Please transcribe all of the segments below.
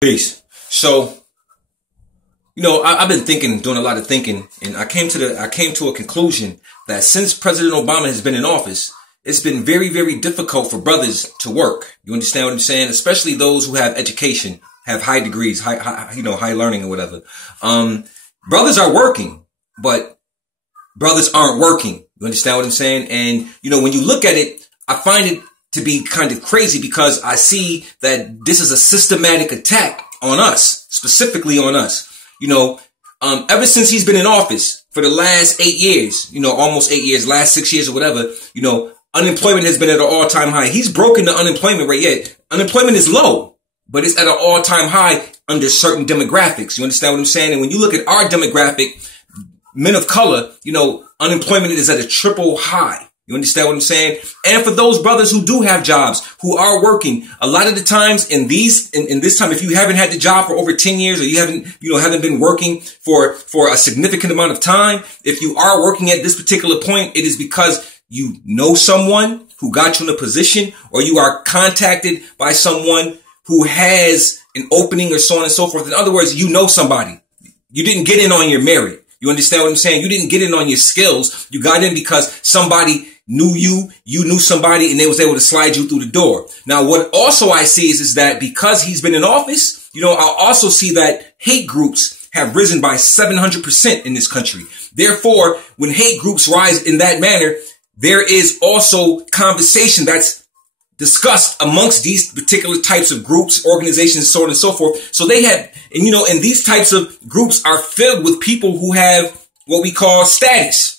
Peace. So, I've been thinking, doing a lot of thinking, and I came to a conclusion that since President Obama has been in office, it's been very, very difficult for brothers to work. You understand what I'm saying? Especially those who have education, have high degrees, high learning or whatever. Brothers are working, but brothers aren't working. You understand what I'm saying? And, when you look at it, I find it to be kind of crazy because I see that this is a systematic attack on us, specifically on us. Ever since he's been in office for the last 8 years, almost 8 years, last 6 years or whatever, unemployment has been at an all-time high. He's broken the unemployment rate. Yeah, unemployment is low, but it's at an all-time high under certain demographics. You understand what I'm saying? And when you look at our demographic, men of color, unemployment is at a triple high. You understand what I'm saying? And for those brothers who do have jobs, who are working, a lot of the times in this time, if you haven't had the job for over 10 years or you haven't been working for a significant amount of time, if you are working at this particular point, it is because you know someone who got you in a position, or you are contacted by someone who has an opening, or so on and so forth. In other words, you know somebody. You didn't get in on your merit. You understand what I'm saying? You didn't get in on your skills. You got in because somebody knew you knew somebody, and they was able to slide you through the door. Now, what also I see is that because he's been in office, I'll also see that hate groups have risen by 700% in this country. Therefore, when hate groups rise in that manner, there is also conversation that's discussed amongst these particular types of groups, organizations, so on and so forth. So they have, and these types of groups are filled with people who have what we call status.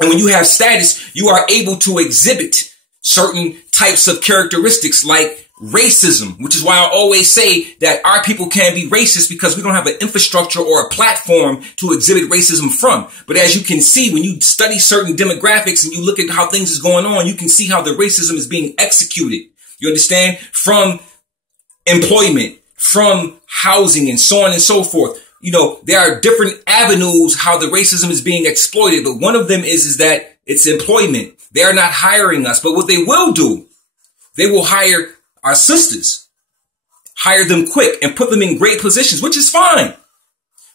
And when you have status, you are able to exhibit certain types of characteristics like racism, which is why I always say that our people can't be racist because we don't have an infrastructure or a platform to exhibit racism from. But as you can see, when you study certain demographics and you look at how things is going on, you can see how the racism is being executed. You understand? From employment, from housing, and so on and so forth. There are different avenues how the racism is being exploited, but one of them is that it's employment. They are not hiring us, but what they will do, they will hire our sisters, hire them quick and put them in great positions, which is fine.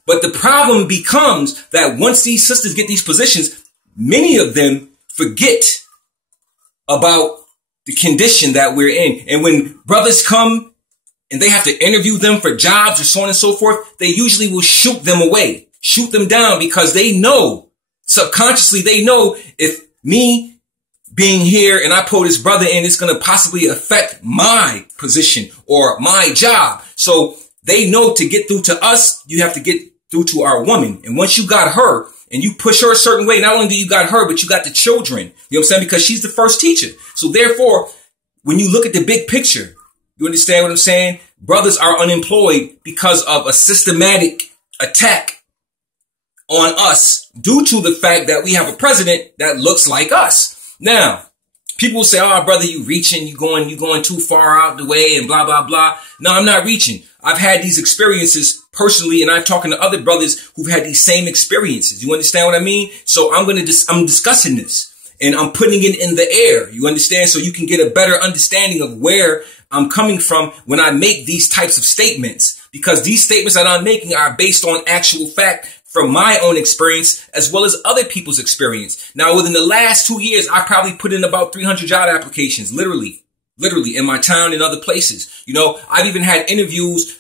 But the problem becomes that once these sisters get these positions, many of them forget about the condition that we're in. And when brothers come and they have to interview them for jobs or so on and so forth, they usually will shoot them away, shoot them down, because they know, subconsciously, they know if me being here and I pull this brother in, it's going to possibly affect my position or my job. So they know to get through to us, you have to get through to our woman. And once you got her and you push her a certain way, not only do you got her, but you got the children. You know what I'm saying? Because she's the first teacher. So therefore, when you look at the big picture, you understand what I'm saying? Brothers are unemployed because of a systematic attack on us due to the fact that we have a president that looks like us. Now, people say, "Oh, brother, you reaching, you going too far out the way and blah, blah, blah." No, I'm not reaching. I've had these experiences personally, and I'm talking to other brothers who've had these same experiences. You understand what I mean? So I'm discussing this and I'm putting it in the air. You understand? So you can get a better understanding of where I'm coming from when I make these types of statements, because these statements that I'm making are based on actual fact from my own experience as well as other people's experience. Now, within the last 2 years, I probably put in about 300 job applications, literally in my town and other places. I've even had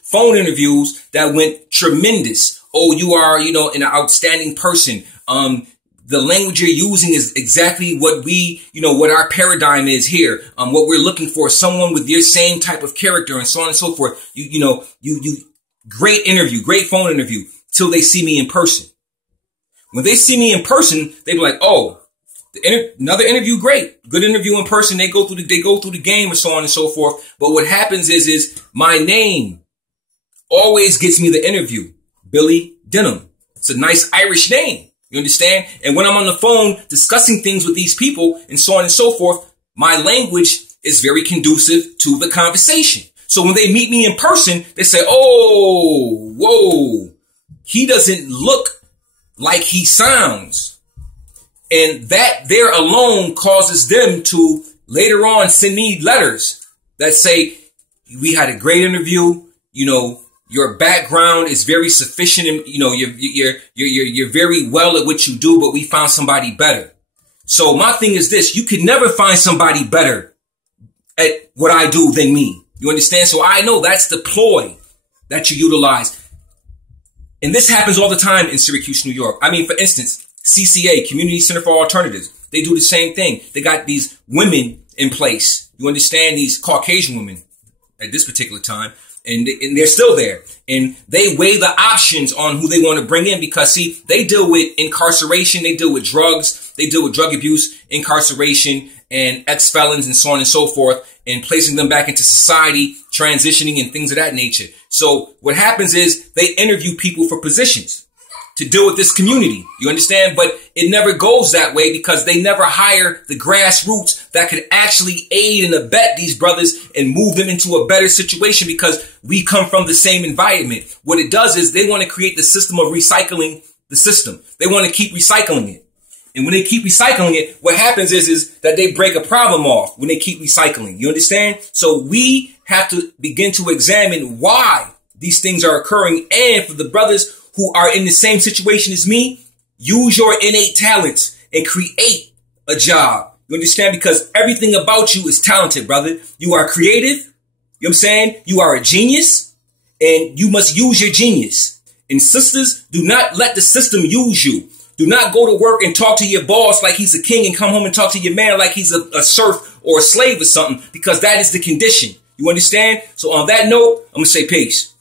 phone interviews that went tremendous. Oh, you are, an outstanding person. The language you're using is exactly what what our paradigm is here. What we're looking for, someone with your same type of character and so on and so forth. Great interview, great phone interview till they see me in person. When they see me in person, they be like, "Oh, another interview, great, good interview in person." They go through the game and so on and so forth. But what happens is my name always gets me the interview, Billy Denham. It's a nice Irish name. You understand? And when I'm on the phone discussing things with these people and so on and so forth, my language is very conducive to the conversation. So when they meet me in person, they say, "Oh, whoa, he doesn't look like he sounds." And that there alone causes them to later on send me letters that say, "We had a great interview. your background is very sufficient, and you're very well at what you do, but we found somebody better. So my thing is this: you can never find somebody better at what I do than me. You understand? So I know that's the ploy that you utilize. And this happens all the time in Syracuse, New York. I mean, for instance, CCA, Community Center for Alternatives, they do the same thing. They got these women in place. You understand? These Caucasian women at this particular time. And they're still there. And they weigh the options on who they want to bring in because, see, they deal with incarceration. They deal with drugs. They deal with drug abuse, incarceration, and ex-felons and so on and so forth, and placing them back into society, transitioning and things of that nature. So what happens is they interview people for positions to deal with this community. You understand? But it never goes that way because they never hire the grassroots that could actually aid and abet these brothers and move them into a better situation because we come from the same environment. What it does is they want to create the system of recycling the system. They want to keep recycling it. And when they keep recycling it, what happens is that they break a problem off when they keep recycling. You understand? So we have to begin to examine why these things are occurring. And for the brothers who are in the same situation as me, use your innate talents and create a job. You understand? Because everything about you is talented, brother. You are creative. You know what I'm saying? You are a genius and you must use your genius. And sisters, do not let the system use you. Do not go to work and talk to your boss like he's a king and come home and talk to your man like he's a serf or a slave or something, because that is the condition. You understand? So on that note, I'm going to say peace.